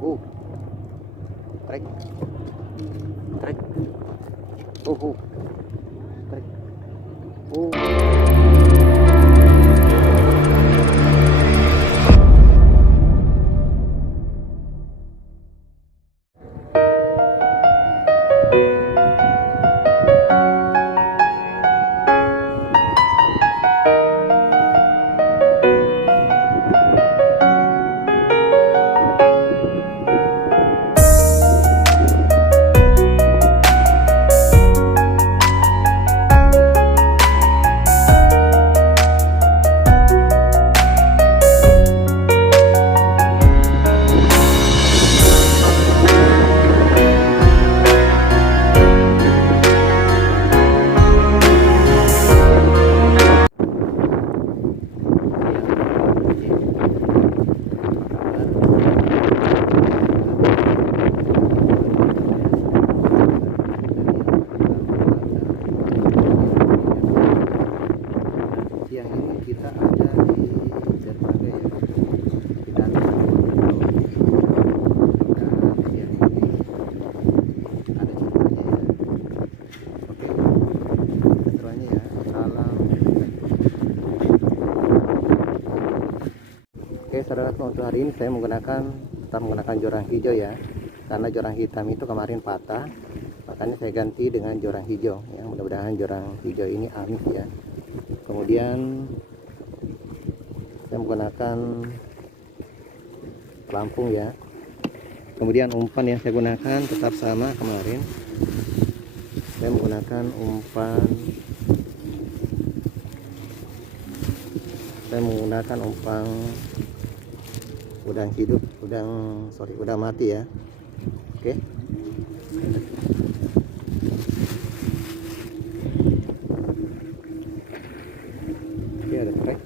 trek, trek, trek, kita ada di dermaga ya, di dalam siang ini ada semuanya ya. Oke, semuanya ya, salam. Oke saudara, untuk hari ini saya tetap menggunakan jorang hijau ya, karena jorang hitam itu kemarin patah, makanya saya ganti dengan jorang hijau ya. Mudah-mudahan jorang hijau ini amis ya. Kemudian saya menggunakan pelampung ya. Kemudian umpan yang saya gunakan tetap sama kemarin. Saya menggunakan umpan udang hidup, udang mati ya. Oke. Oke, ada trek.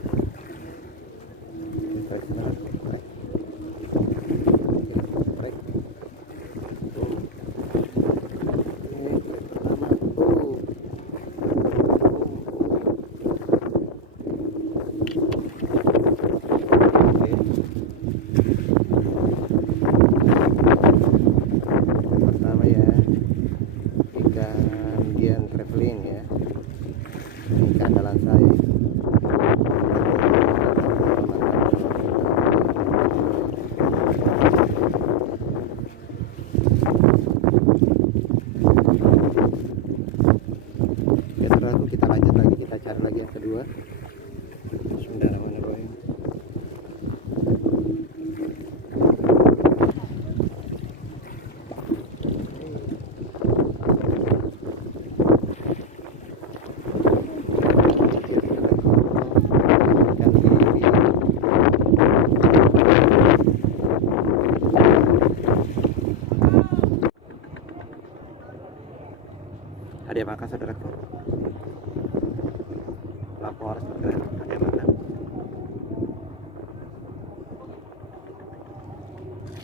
Kita lanjut lagi, kita cari lagi yang kedua. Bismillahirrahmanirrahim. Ada yang makan saudaraku. Pelampung harus bergerak, ada yang makan.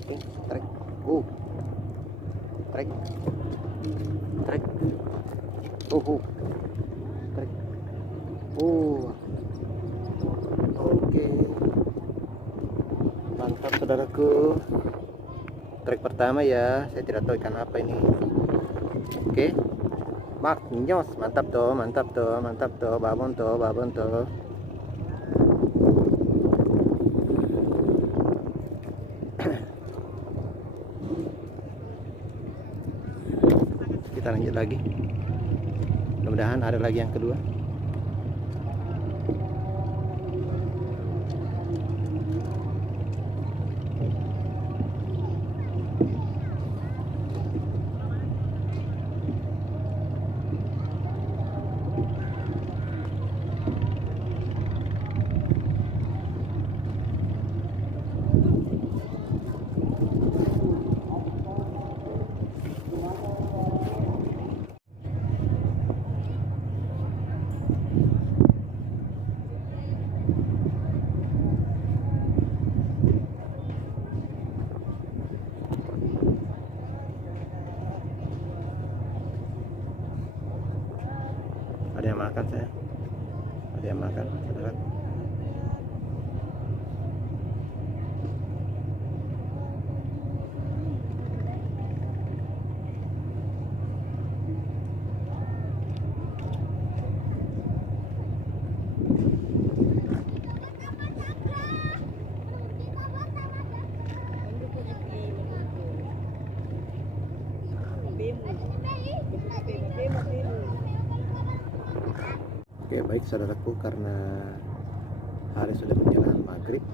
Oke, trek, trek, trek, trek, oke, mantap saudaraku. Trek pertama ya, saya tidak tahu ikan apa ini. Oke. Nyos, mantap tuh, babon tuh. Kita lanjut lagi. Mudah-mudahan ada lagi yang kedua. Ada yang makan saya, ada yang makan saudara. Oke, baik saudaraku, karena hari sudah menjelang maghrib,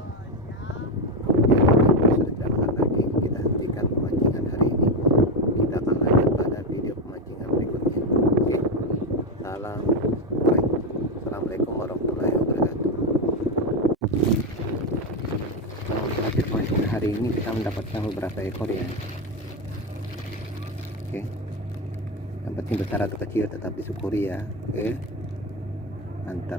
kemudian kita sudah tidak makan lagi, kita hentikan pemancingan hari ini. Kita akan lanjut pada video pemancingan berikutnya. Oke, salam. Assalamualaikum warahmatullahi wabarakatuh. Kalau terakhir pemancingan hari ini kita mendapatkan beberapa ekor ya. Oke, yang penting besar atau kecil tetap disyukuri ya. Oke, mantap.